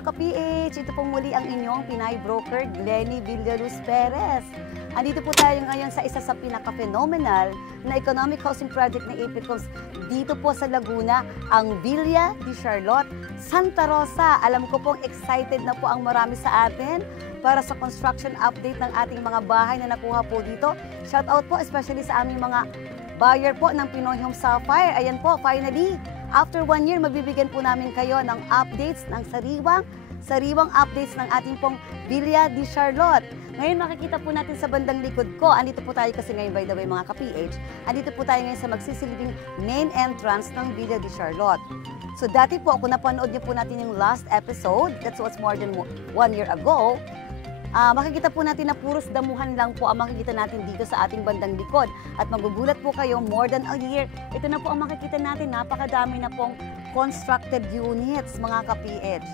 mga ka-PH, ito pong muli ang inyong Pinay broker, Glenny Villaluz Perez. Andito po tayo ngayon sa isa sa pinaka-phenomenal na economic housing project ng APICOMS dito po sa Laguna, ang Villa de Charlotte, Santa Rosa. Alam ko pong excited na po ang marami sa atin para sa construction update ng ating mga bahay na nakuha po dito. Shout out po especially sa aming mga buyer po ng Pinoy Home Sapphire. Ayan po, finally, after 1 year, mabibigyan po namin kayo ng updates, ng sariwang updates ng ating pong Villa de Charlotte. Ngayon makikita po natin sa bandang likod ko, andito po tayo kasi ngayon by the way mga ka-PH, andito po tayo ngayon sa magsisilbing main entrance ng Villa de Charlotte. So dati po, kung napanood niyo po natin yung last episode, that was more than 1 year ago, makikita po natin na puros damuhan lang po ang makikita natin dito sa ating bandang likod. At magugulat po kayo, more than a year, ito na po ang makikita natin, napakadami na pong constructed units, mga ka-PH.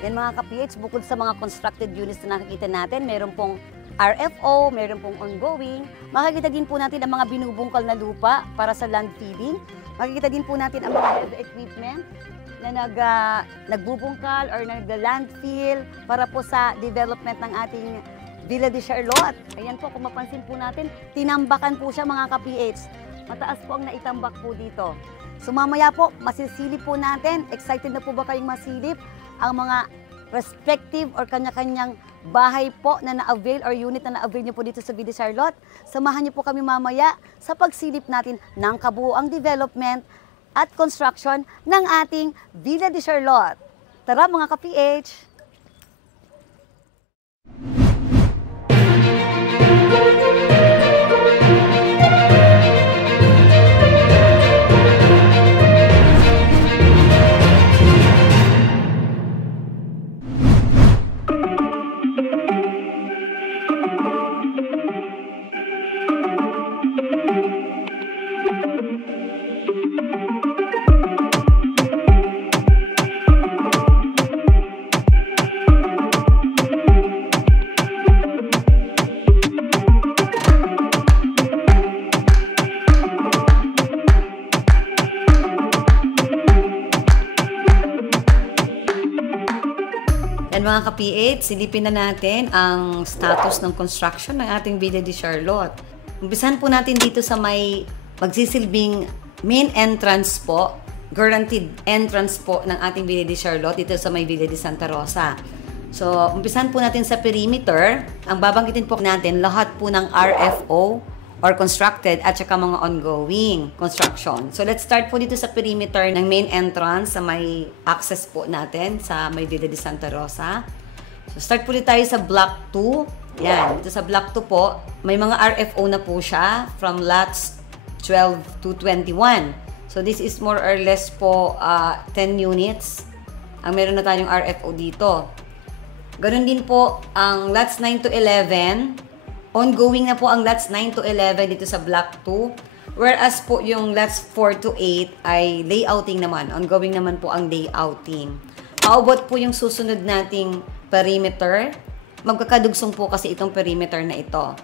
Yan mga ka-PH, bukod sa mga constructed units na nakikita natin, meron pong RFO, meron pong ongoing. Makikita din po natin ang mga binubungkal na lupa para sa land feeding. Makikita din po natin ang mga heavy equipment na nagbubungkal or nagla-landfill para po sa development ng ating Villa de Charlotte. Ayan po, kung mapansin po natin, tinambakan po siya mga ka-PH. Mataas po ang naitambak po dito. So mamaya po, masisilip po natin. Excited na po ba kayong masilip ang mga respective or kanya-kanyang bahay po na na-avail or unit na na-avail nyo po dito sa Villa de Charlotte? Samahan niyo po kami mamaya sa pagsilip natin ng kabuuang development at construction ng ating Villa de Charlotte. Tara mga ka-PH! Mga ka-PH, silipin na natin ang status ng construction ng ating Villa de Charlotte. Umpisahan po natin dito sa may magsisilbing main entrance po, guaranteed entrance po ng ating Villa de Charlotte dito sa may Villa de Santa Rosa. So, umpisahan po natin sa perimeter. Ang babanggitin po natin, lahat po ng RFO or constructed at saka mga ongoing construction. So, let's start po dito sa perimeter ng main entrance sa may access po natin sa may Villa de Santa Rosa. So, start po dito tayo sa Block 2. Yan, dito sa Block 2 po, may mga RFO na po siya from lots 12 to 21. So, this is more or less po 10 units. Ang meron na tayong RFO dito. Ganun din po ang lots 9 to 11. Ongoing na po ang lots 9 to 11 dito sa Block 2. Whereas po yung lots 4 to 8 ay layouting naman. Ongoing naman po ang layouting. How about po yung susunod nating perimeter? Magkakadugsong po kasi itong perimeter na ito.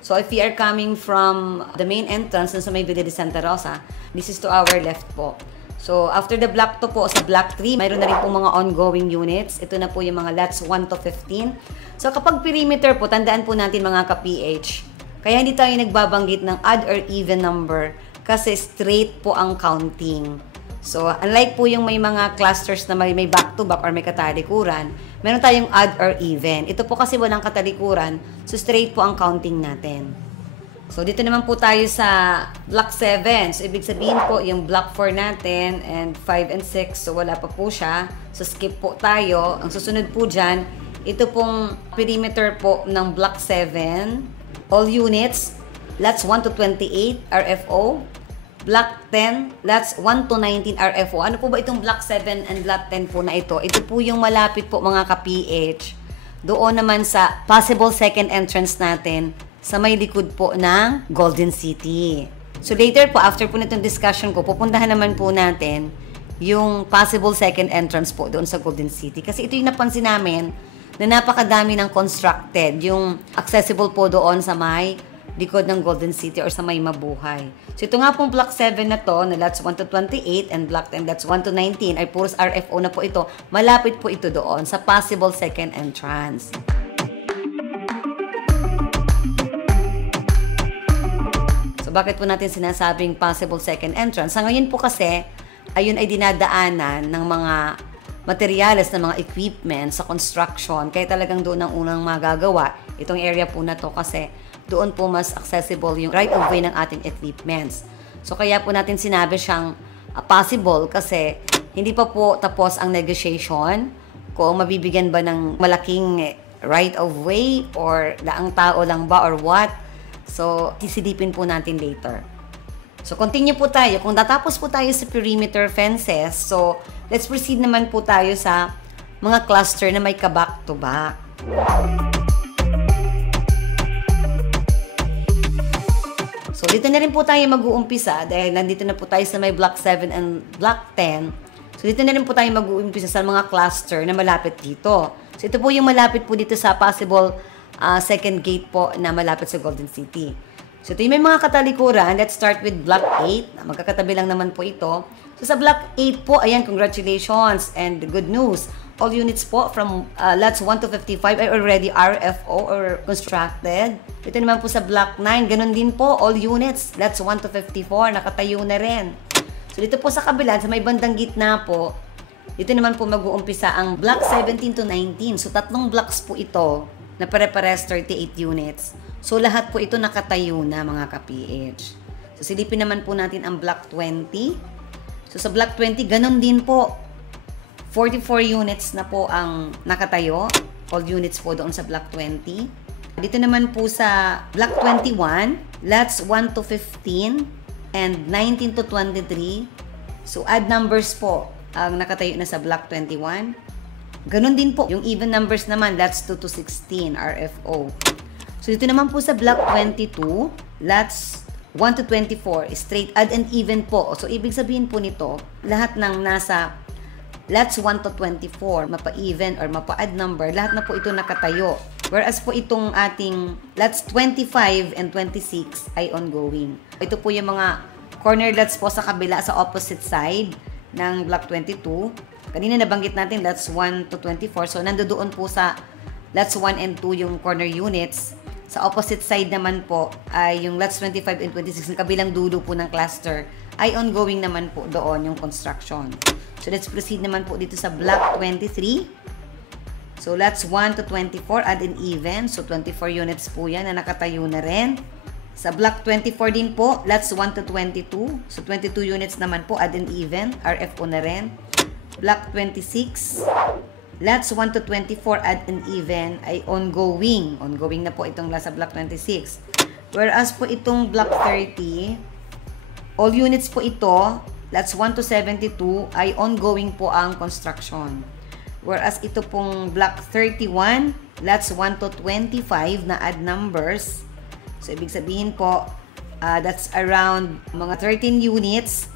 So if we are coming from the main entrance sa may Villa de Santa Rosa, this is to our left po. So after the Block 2 po, sa Block 3, mayroon na rin po mga ongoing units. Ito na po yung mga lots 1 to 15. So kapag perimeter po, tandaan po natin mga ka-PH, kaya hindi tayo nagbabanggit ng odd or even number kasi straight po ang counting. So unlike po yung may mga clusters na may back-to-back or may katalikuran, meron tayong odd or even. Ito po kasi walang katalikuran, so straight po ang counting natin. So dito naman po tayo sa Block 7. So ibig sabihin po yung Block 4 natin and 5 and 6, so wala pa po siya. So skip po tayo. Ang susunod po dyan, ito pong perimeter po ng Block 7. All units, lots 1 to 28 RFO. Block 10, lots 1 to 19 RFO. Ano po ba itong Block 7 and Block 10 po na ito? Ito po yung malapit po mga ka-PH. Doon naman sa possible second entrance natin sa may likod po ng Golden City. So later po, after po nitong discussion ko, pupuntahan naman po natin yung possible second entrance po doon sa Golden City. Kasi ito yung napansin namin na napakadami ng constructed. Yung accessible po doon sa may likod ng Golden City or sa may Mabuhay. So ito nga pong Block 7 na to, na lots 1 to 28 and Block 10 lots 1 to 19 ay puros RFO na po ito. Malapit po ito doon sa possible second entrance. So bakit po natin sinasabing possible second entrance? Sa ngayon po kasi, ayun ay dinadaanan ng mga materyales, ng mga equipment sa construction. Kaya talagang doon ang unang magagawa itong area po na to kasi doon po mas accessible yung right of way ng ating equipments. So kaya po natin sinabi siyang possible kasi hindi pa po tapos ang negotiation kung mabibigyan ba ng malaking right of way or daang tao lang ba or what. So sisilipin po natin later. So, continue po tayo. Kung natapos po tayo sa perimeter fences, so, let's proceed naman po tayo sa mga cluster na may ka-back-to-back. So, dito na rin po tayo mag-uumpisa dahil nandito na po tayo sa may Block 7 and Block 10. So, dito na rin po tayo mag-uumpisa sa mga cluster na malapit dito. So, ito po yung malapit po dito sa possible second gate po na malapit sa Golden City. So, ito yung may mga katalikuran. Let's start with Block 8. Magkakatabi lang naman po ito. So, sa Block 8 po, ayan, congratulations and good news. All units po from lots 1 to 55 ay already RFO or constructed. Ito naman po sa Block 9, ganun din po, all units, lots 1 to 54, nakatayo na rin. So, dito po sa kabila, sa may bandang gitna po, dito naman po mag-uumpisa ang Block 17 to 19. So, tatlong blocks po ito na pare-pares 38 units. So, lahat po ito nakatayo na mga ka-PH. So, silipin naman po natin ang Block 20. So, sa Block 20, ganun din po. 44 units na po ang nakatayo. All units po doon sa Block 20. Dito naman po sa Block 21, lots 1 to 15 and 19 to 23. So, odd numbers po ang nakatayo na sa Block 21. Ganun din po. Yung even numbers naman, lots 2 to 16, RFO. So, dito naman po sa Block 22, lots 1 to 24, straight, odd, and even po. So, ibig sabihin po nito, lahat ng nasa lots 1 to 24, mapa-even or mapa-odd number, lahat na po ito nakatayo. Whereas po itong ating lots 25 and 26 ay ongoing. Ito po yung mga corner lots po sa kabila, sa opposite side ng Block 22. Kanina nabanggit natin lots 1 to 24. So, nandoon po sa lots 1 and 2 yung corner units. Sa opposite side naman po ay yung lots 25 and 26 ng kabilang dulo po ng cluster ay ongoing naman po doon yung construction. So, let's proceed naman po dito sa Block 23. So, lots 1 to 24, odd and even. So, 24 units po yan na nakatayo na rin. Sa Block 24 din po, lots 1 to 22. So, 22 units naman po, odd and even. RFO na rin. Block 26. Lots 1 to 24 odd and even ay ongoing. Ongoing na po itong nasa Block 26. Whereas po itong Block 30, all units po ito, lots 1 to 72, ay ongoing po ang construction. Whereas ito pong Block 31, lots 1 to 25 na odd numbers. So, ibig sabihin po, that's around mga 13 units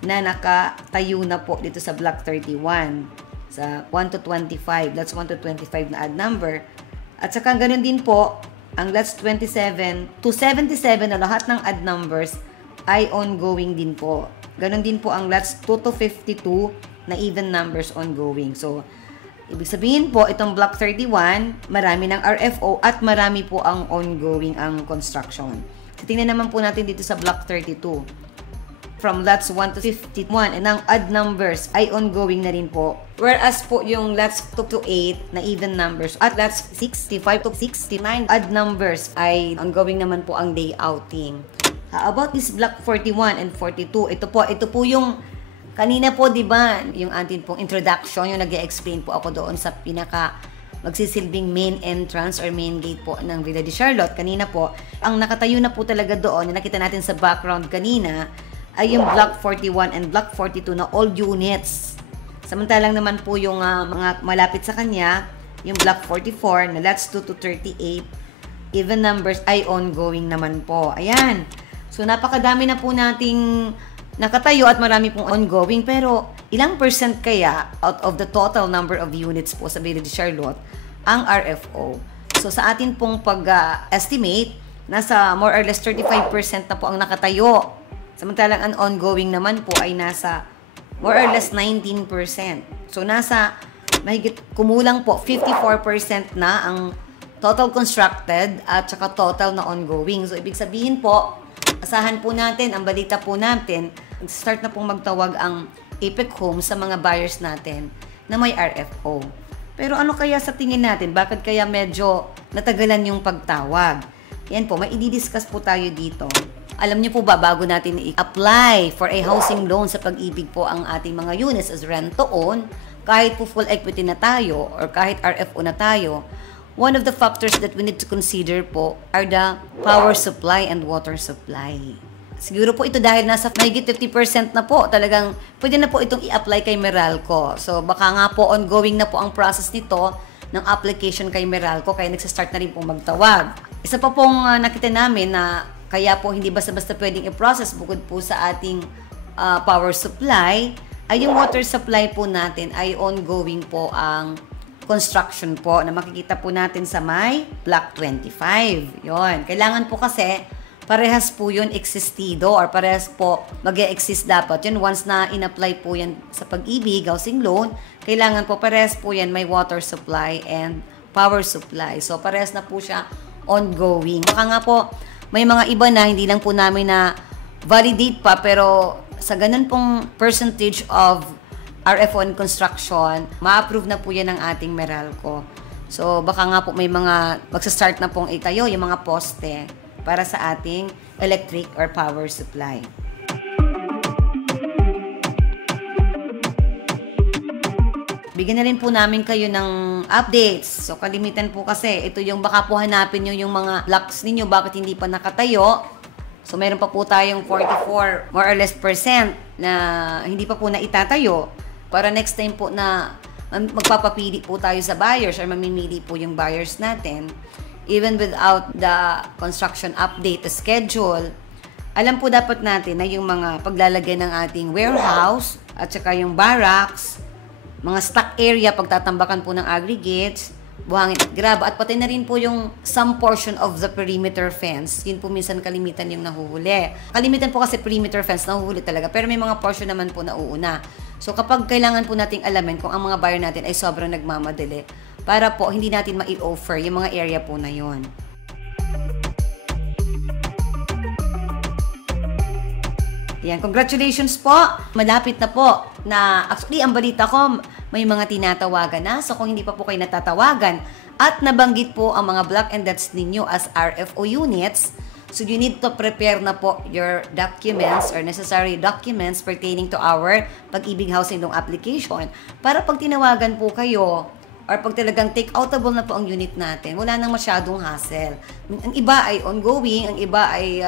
na nakatayo na po dito sa Block 31. Sa 1 to 25, lots 1 to 25 na odd number. At saka ganun din po, ang lots 27 to 77 na lahat ng odd numbers ay ongoing din po. Ganun din po ang lots 2 to 52 na even numbers ongoing. So, ibig sabihin po, itong Block 31, marami ng RFO at marami po ang ongoing ang construction. So, tingnan naman po natin dito sa Block 32. From lots 1 to 51, and ang odd numbers ay ongoing na rin po. Whereas po yung lots 2 to 8 na even numbers at lots 65 to 69 odd numbers ay ongoing naman po ang layouting. How about this Block 41 and 42? Ito po yung kanina po, di ba, yung atin pong introduction, yung nag-explain po ako doon sa pinaka magsisilbing main entrance or main gate po ng Villa de Charlotte. Kanina po, ang nakatayo na po talaga doon, yung nakita natin sa background kanina, ay yung Block 41 and Block 42 na all units. Samantalang naman po yung mga malapit sa kanya, yung Block 44 na lots 2 to 38, even numbers ay ongoing naman po. Ayan. So, napakadami na po nating nakatayo at marami pong ongoing. Pero, ilang percent kaya out of the total number of units po sa Villa de Charlotte ang RFO. So sa atin pong pag-estimate, nasa more or less 35% na po ang nakatayo. Samantalang ang ongoing naman po ay nasa more or less 19%. So nasa mahigit kumulang po 54% na ang total constructed at saka total na ongoing. So ibig sabihin po, asahan po natin, ang balita po natin, start na pong magtawag ang APEC Homes sa mga buyers natin na may RFO. Pero ano kaya sa tingin natin? Bakit kaya medyo natagalan yung pagtawag? Yan po, may i-discuss po tayo dito. Alam niyo po ba, bago natin i-apply for a housing loan sa Pag-ibig po ang ating mga units as rent-to-own, kahit po full equity na tayo or kahit RFO na tayo, one of the factors that we need to consider po are the power supply and water supply. Siguro po ito dahil nasa mahigit 50% na po, talagang pwede na po itong i-apply kay Meralco. So baka nga po ongoing na po ang process nito ng application kay Meralco, kaya nagsastart na rin pong magtawag. Isa pa pong nakita namin na kaya po hindi basta-basta pwedeng i-process bukod po sa ating power supply, ay yung water supply po natin ay ongoing po ang construction po na makikita po natin sa may Block 25. Yon. Kailangan po kasi parehas po yun existido or parehas po mag-e-exist dapat. Yun, once na in-apply po yan sa Pag-ibig, housing loan, kailangan po parehas po yan may water supply and power supply. So parehas na po siya ongoing. Baka nga po may mga iba na hindi lang po namin na validate pa, pero sa ganun pong percentage of RFO and construction, ma-approve na po yan ng ating Meralco. So baka nga po may mga magsa-start na pong itayo yung mga poste para sa ating electric or power supply. Bigyan na rin po namin kayo ng updates. So, kalimitan po kasi, ito yung baka po hanapin nyo yung mga blocks ninyo, bakit hindi pa nakatayo. So, meron pa po tayong 44 more or less percent na hindi pa po na itatayo. Para next time po na magpapapili po tayo sa buyers or mamimili po yung buyers natin, even without the construction update schedule, alam po dapat natin na yung mga paglalagay ng ating warehouse at saka yung barracks, mga stock area, pagtatambakan po ng aggregates, buhangin at graba, at pati na rin po yung some portion of the perimeter fence. Yun po minsan kalimitan yung nahuhuli. Kalimitan po kasi perimeter fence, nahuhuli talaga, pero may mga portion naman po na uuna. So kapag kailangan po nating alamin kung ang mga buyer natin ay sobrang nagmamadali, para po hindi natin ma-offer yung mga area po na yun. Yan, congratulations po. Malapit na po na actually ang balita ko may mga tinatawagan na. So kung hindi pa po kayo natatawagan at nabanggit po ang mga block and dots ninyo as RFO units, so you need to prepare na po your documents or necessary documents pertaining to our Pag-ibig Housing Loan application para pag tinawagan po kayo or pag talagang take-outable na po ang unit natin, wala nang masyadong hassle. Ang iba ay ongoing, ang iba ay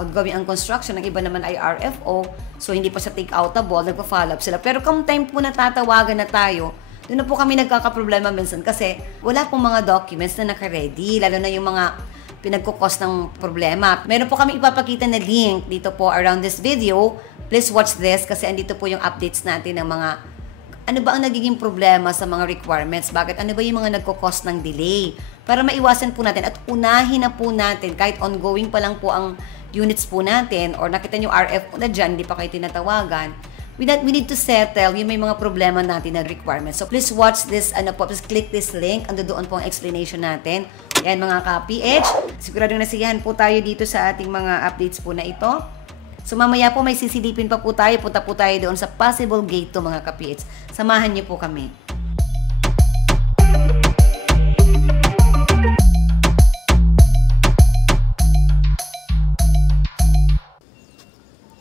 ongoing ang construction, ang iba naman ay RFO, so hindi pa sa take-outable, nagpa-follow up sila. Pero kung time po natatawagan na tayo, doon na po kami nagkakaproblema minsan kasi wala pong mga documents na naka-ready, lalo na yung mga pinagkukos ng problema. Meron po kami ipapakita na link dito po around this video. Please watch this kasi andito po yung updates natin ng mga ano ba ang nagiging problema sa mga requirements? Bakit? Ano ba yung mga nagkukos ng delay? Para maiwasan po natin at unahin na po natin kahit ongoing pa lang po ang units po natin or nakita nyo RF na dyan, hindi pa kayo tinatawagan, we need to settle yung may mga problema natin na requirements. So please watch this, please click this link. Ando doon po ang explanation natin. Yan mga ka-PH. Siguradong nasiyahan po tayo dito sa ating mga updates po na ito. So mamaya po may sisilipin pa po tayo. Punta po tayo doon sa possible gate to mga ka-PH. Samahan niyo po kami.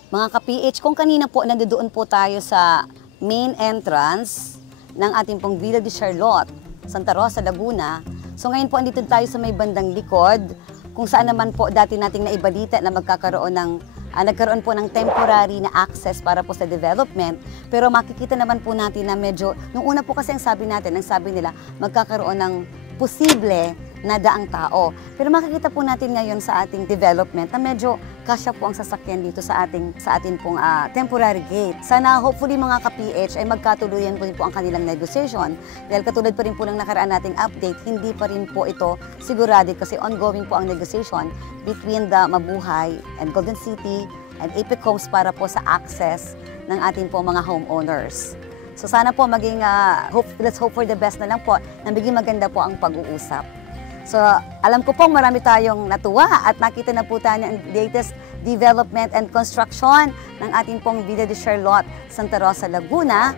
Mga ka-PH, kung kanina po nandoon po tayo sa main entrance ng ating pong Villa de Charlotte, Santa Rosa, Laguna. So ngayon po andito tayo sa may bandang likod, kung saan naman po dati nating naibalita na nagkaroon po ng temporary na access para po sa development. Pero makikita naman po natin na medyo, nung una po kasi ang sabi nila, magkakaroon ng posible na daang tao. Pero makikita po natin ngayon sa ating development na medyo kasya po ang sasakyan dito sa atin pong temporary gate. Sana hopefully mga ka-PH ay magkatuluyan po ang kanilang negotiation. Dahil katulad pa rin po ng nakaraan nating update, hindi pa rin po ito sigurado kasi ongoing po ang negotiation between the Mabuhay and Golden City and Apex Homes para po sa access ng ating po mga homeowners. So sana po maging, let's hope for the best na lang po, na maging maganda po ang pag-uusap. So alam ko pong marami tayong natuwa at nakita na po tayo ang latest development and construction ng ating pong Villa de Charlotte, Santa Rosa, Laguna.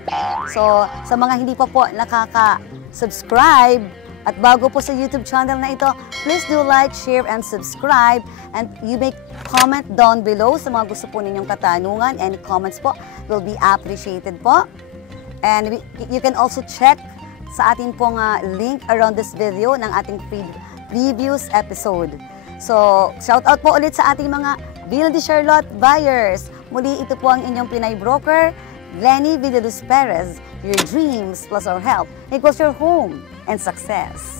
So sa mga hindi pa po nakaka-subscribe at bago po sa YouTube channel na ito, please do like, share, and subscribe. And you may comment down below sa mga gusto po ninyong katanungan. Any comments po will be appreciated po. And you can also check sa ating pong link around this video ng ating previous episode. So, shout out po ulit sa ating mga Villa de Charlotte buyers. Muli, ito po ang inyong Pinay broker, Glenny Villaluz Perez. Your dreams plus our help equals your home and success.